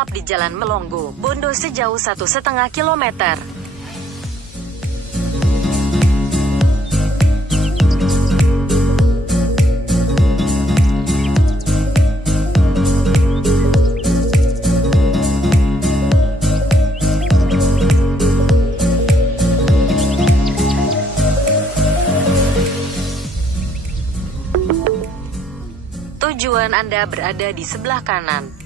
Menetap di Jalan Melonggo, Bondo sejauh 1,5 kilometer. Tujuan Anda berada di sebelah kanan.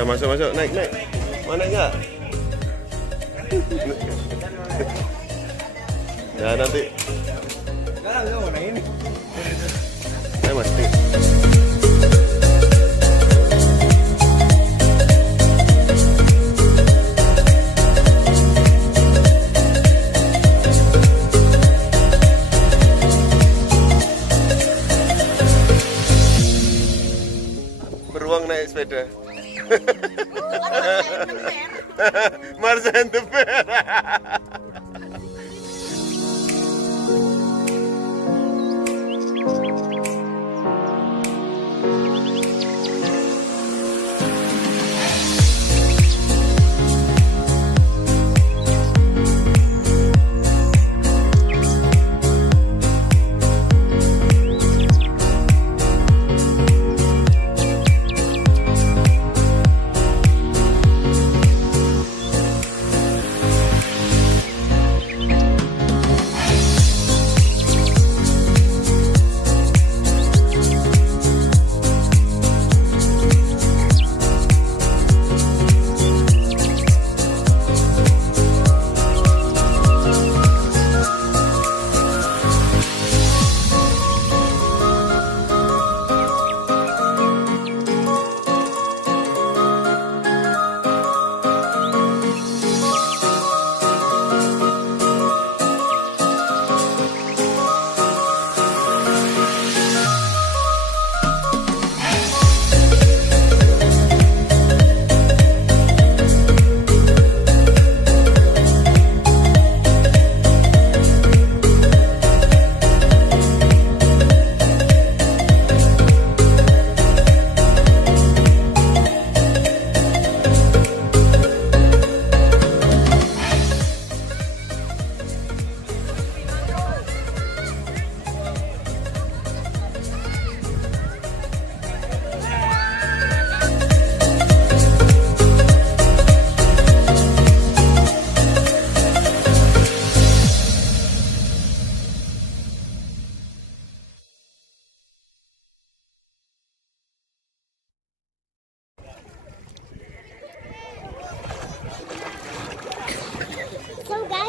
Ya, masuk, naik. Mana enggak? Ya nanti. Enggak mana ini. Ayo Mas. Beruang naik sepeda. Marsen the Fair.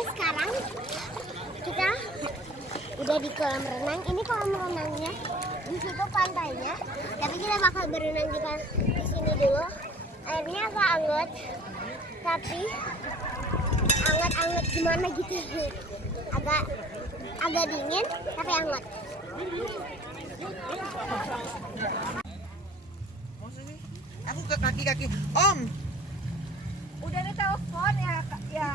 Sekarang kita udah di kolam renang. Ini kolam renangnya, di situ pantainya. Tapi kita bakal berenang di sini dulu. Airnya agak anget, tapi anget gimana gitu. Agak dingin, tapi anget. Aku ke kaki-kaki. Om. Udah ada telepon ya, Kak. Ya.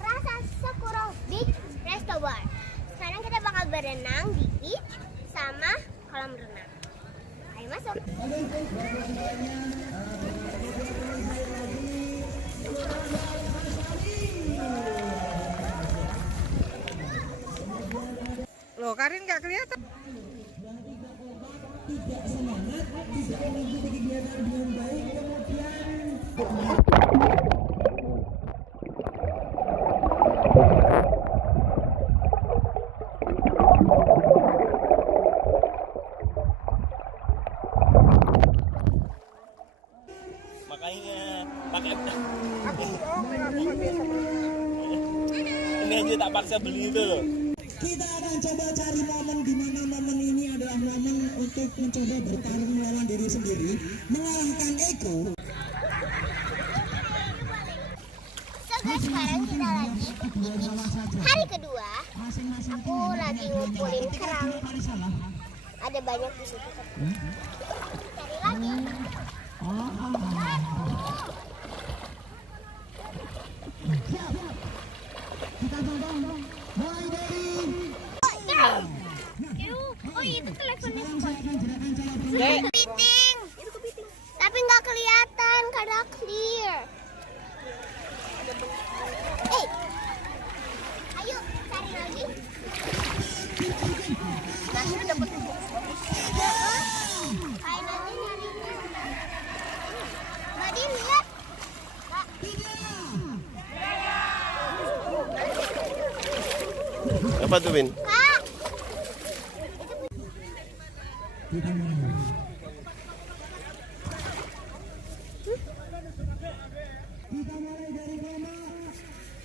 rasa Sekuro Beach Resto Bar. Sekarang kita bakal berenang di beach sama kolam renang. Ayo masuk. Loh, Karin nggak kelihatan. Tidak semangat, tidak mengikuti kegiatan dengan baik, kemudian makanya pakai ini aja tak paksa beli itu loh. kita akan coba cari momen di mana momen ini adalah momen untuk mencoba bertarung melawan diri sendiri, mengalahkan ego. So guys, sekarang kita lagi di hari kedua. Aku lagi ngumpulin kerang. Ada banyak di situ. Cari lagi. Kita coba mulai dari Oh itu teleponnya. Kepiting. Tapi nggak kelihatan karena clear. Ayo cari lagi. Nasi udah dapat. Ayo nanti nyari. Tadi lihat. Apa tuh, Win? Kak.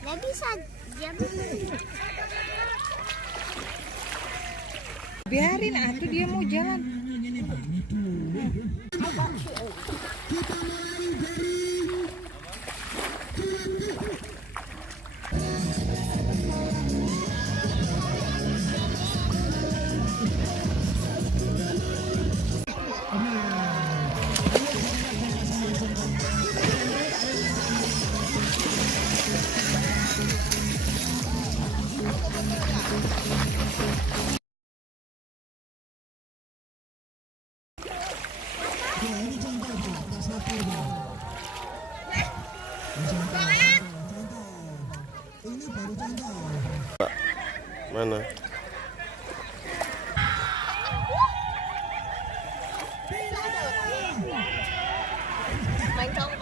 Nggak bisa jam. Biarin atuh dia mau jalan. Mana? Main congklak.